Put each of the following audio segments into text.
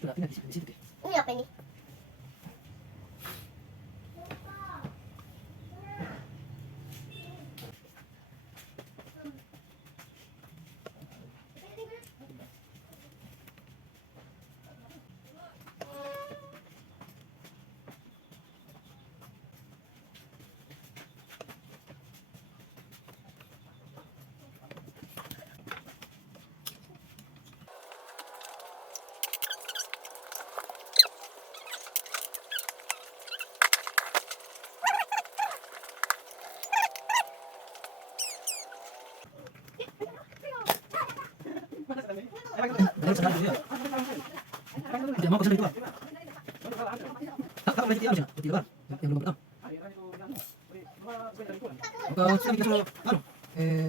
Tingnan di sini. Ini apa ini? Benar sekali dia. Tidak mau pesan itu. Tak lagi dia macam putih lebar yang belum petang. Maka sudah kita suruh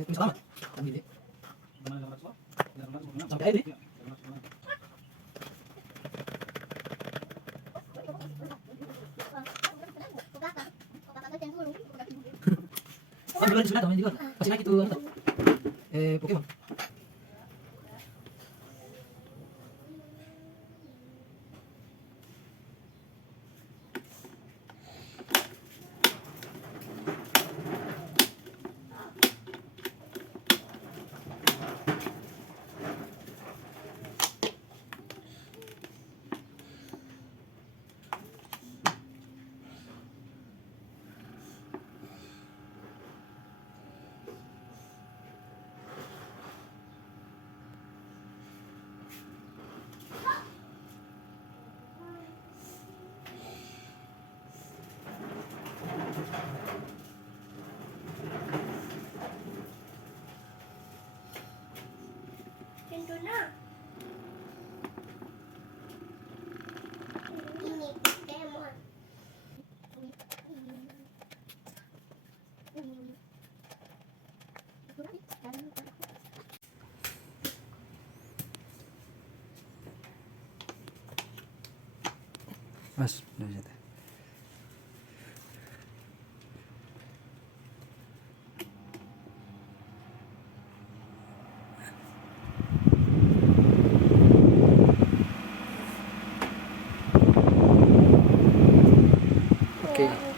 tulis alamat. Dan gini. Sampai air ini. Oh, bulan sunat namanya juga. Masih naik itu apa? Pokemon. Pintunya. Ini Pokemon. Mas, dari situ. Oke.